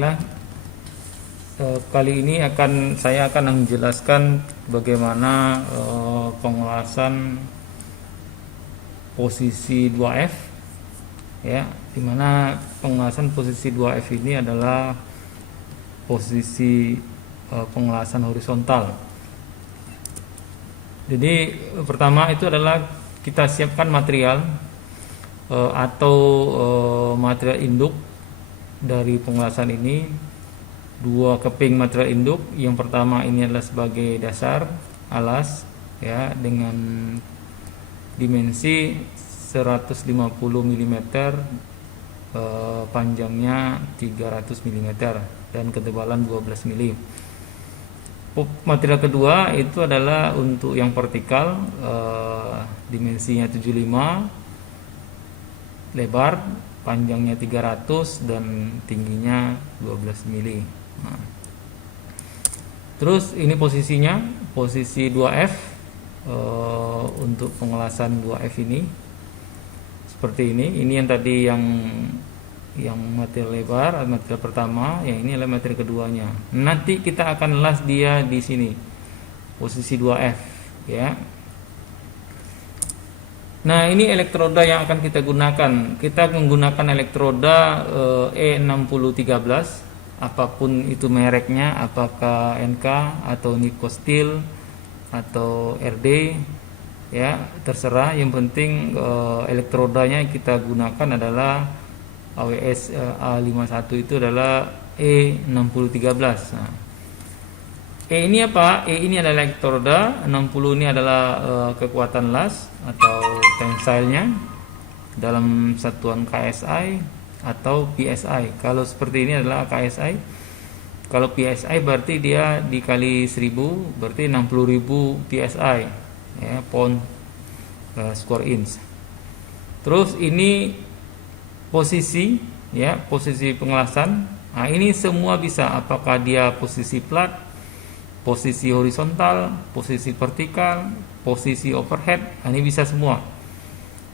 Baiklah, kali ini saya akan menjelaskan bagaimana pengelasan posisi 2F, ya, dimana pengelasan posisi 2F ini adalah posisi pengelasan horizontal. Jadi pertama itu adalah kita siapkan material atau material induk dari pengelasan ini, 2 keping material induk. Yang pertama ini adalah sebagai dasar alas, ya, dengan dimensi 150 mm, panjangnya 300 mm dan ketebalan 12 mm. Material kedua itu adalah untuk yang vertikal, dimensinya 75, lebar, panjangnya 300 dan tingginya 12 mm. Nah, terus ini posisinya, posisi 2F, untuk pengelasan 2F ini seperti ini. Ini yang tadi yang material lebar, material pertama, yang ini adalah material keduanya. Nanti kita akan las dia di sini, posisi 2F, ya. Nah, ini elektroda yang akan kita gunakan. Kita menggunakan elektroda E6013, apapun itu mereknya, apakah NK atau Nikko Steel atau RD, ya, terserah. Yang penting elektrodanya yang kita gunakan adalah AWS A51, itu adalah E6013. Nah, E ini apa? E ini adalah elektroda, 60 ini adalah kekuatan las atau tensilenya dalam satuan KSI atau PSI. Kalau seperti ini adalah KSI. Kalau PSI berarti dia dikali 1000, berarti 60.000 PSI, ya, pound square inch. Terus ini posisi, ya, posisi pengelasan. Nah, ini semua bisa, apakah dia posisi plat, posisi horizontal, posisi vertikal, posisi overhead, ini bisa semua.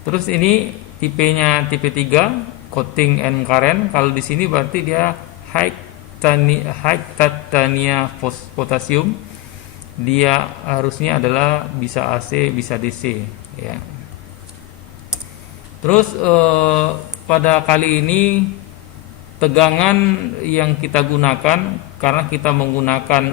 Terus ini tipenya tipe 3, coating and current. Kalau di sini berarti dia high titania potassium. Dia harusnya adalah bisa AC, bisa DC, ya. Terus pada kali ini tegangan yang kita gunakan, karena kita menggunakan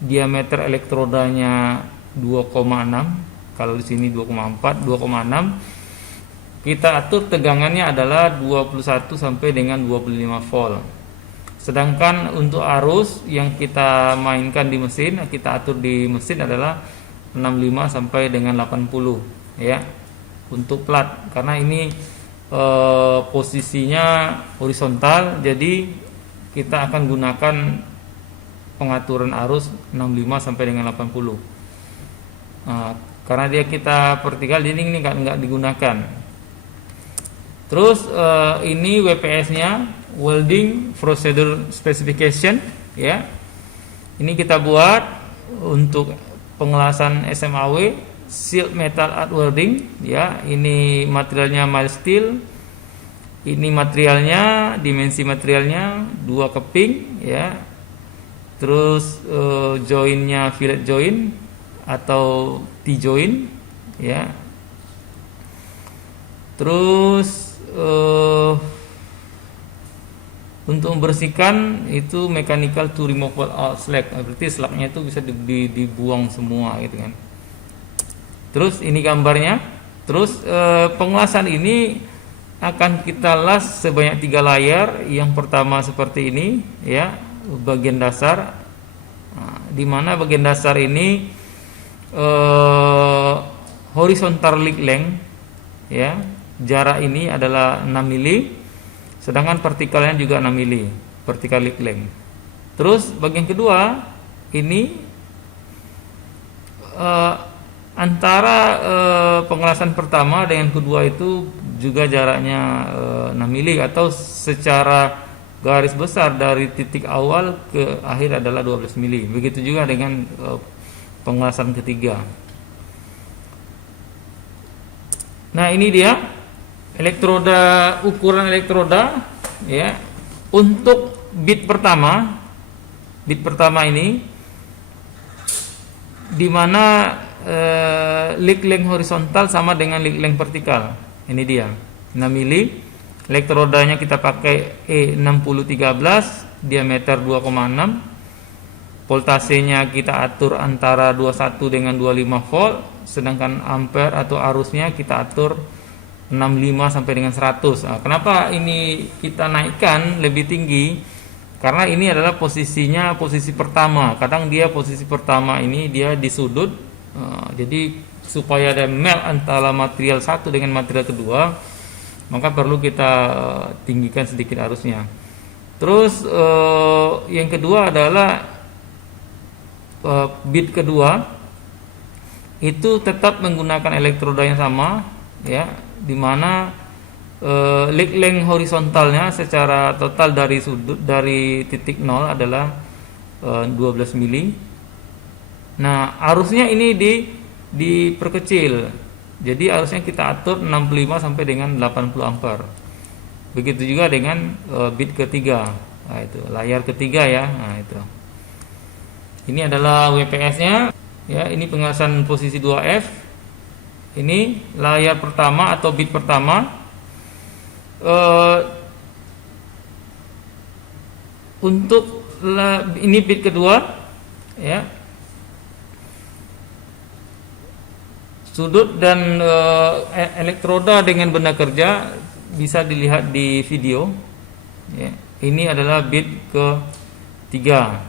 diameter elektrodanya 2,6, kalau di sini 2,4, 2,6, kita atur tegangannya adalah 21 sampai dengan 25 volt. Sedangkan untuk arus yang kita mainkan di mesin, kita atur di mesin adalah 65 sampai dengan 80, ya, untuk plat, karena ini posisinya horizontal, jadi kita akan gunakan pengaturan arus 65 sampai dengan 80. Nah, karena dia kita vertikal, jadi ini nggak digunakan. Terus ini WPS-nya, welding procedure specification, ya. Ini kita buat untuk pengelasan SMAW, shield metal arc welding, ya. Ini materialnya mild steel. Ini materialnya, dimensi materialnya 2 keping, ya. Terus joinnya fillet join atau T-join, ya. Terus untuk membersihkan itu mechanical to remove all slack, berarti slagnya itu bisa dibuang semua, gitu kan. Terus ini gambarnya. Terus pengelasan ini akan kita las sebanyak 3 layar. Yang pertama seperti ini, ya, bagian dasar. Nah, di mana bagian dasar ini horizontal lead length, ya, jarak ini adalah 6 mm, sedangkan vertikalnya juga 6 mm, vertical lead length. Terus bagian kedua ini antara pengelasan pertama dengan kedua itu juga jaraknya 6 mm, atau secara garis besar dari titik awal ke akhir adalah 12 mm. Begitu juga dengan pengelasan ketiga. Nah, ini dia elektroda, ukuran elektroda, ya. Untuk bit pertama ini di mana leak length horizontal sama dengan leak length vertikal. Ini dia 6 mili. Elektrodanya kita pakai E6013, diameter 2,6. Voltasenya kita atur antara 21 dengan 25 volt, sedangkan ampere atau arusnya kita atur 65 sampai dengan 100. Nah, kenapa ini kita naikkan lebih tinggi? Karena ini adalah posisinya posisi pertama. Kadang dia posisi pertama ini dia di sudut. Jadi supaya ada melt antara material satu dengan material kedua, maka perlu kita tinggikan sedikit arusnya. Terus yang kedua adalah bit kedua itu tetap menggunakan elektroda yang sama, ya, dimana leak length horizontalnya secara total dari sudut dari titik 0 adalah 12 mili. Nah, arusnya ini diperkecil. Jadi arusnya kita atur 65 sampai dengan 80 ampere. Begitu juga dengan bit ketiga. Nah, itu layar ketiga ya. Nah, itu. Ini adalah WPS-nya. Ya, ini pengawasan posisi 2F. Ini layar pertama atau bit pertama. Untuk ini bit kedua, ya. Sudut dan elektroda dengan benda kerja bisa dilihat di video. Ya. Ini adalah bit ketiga.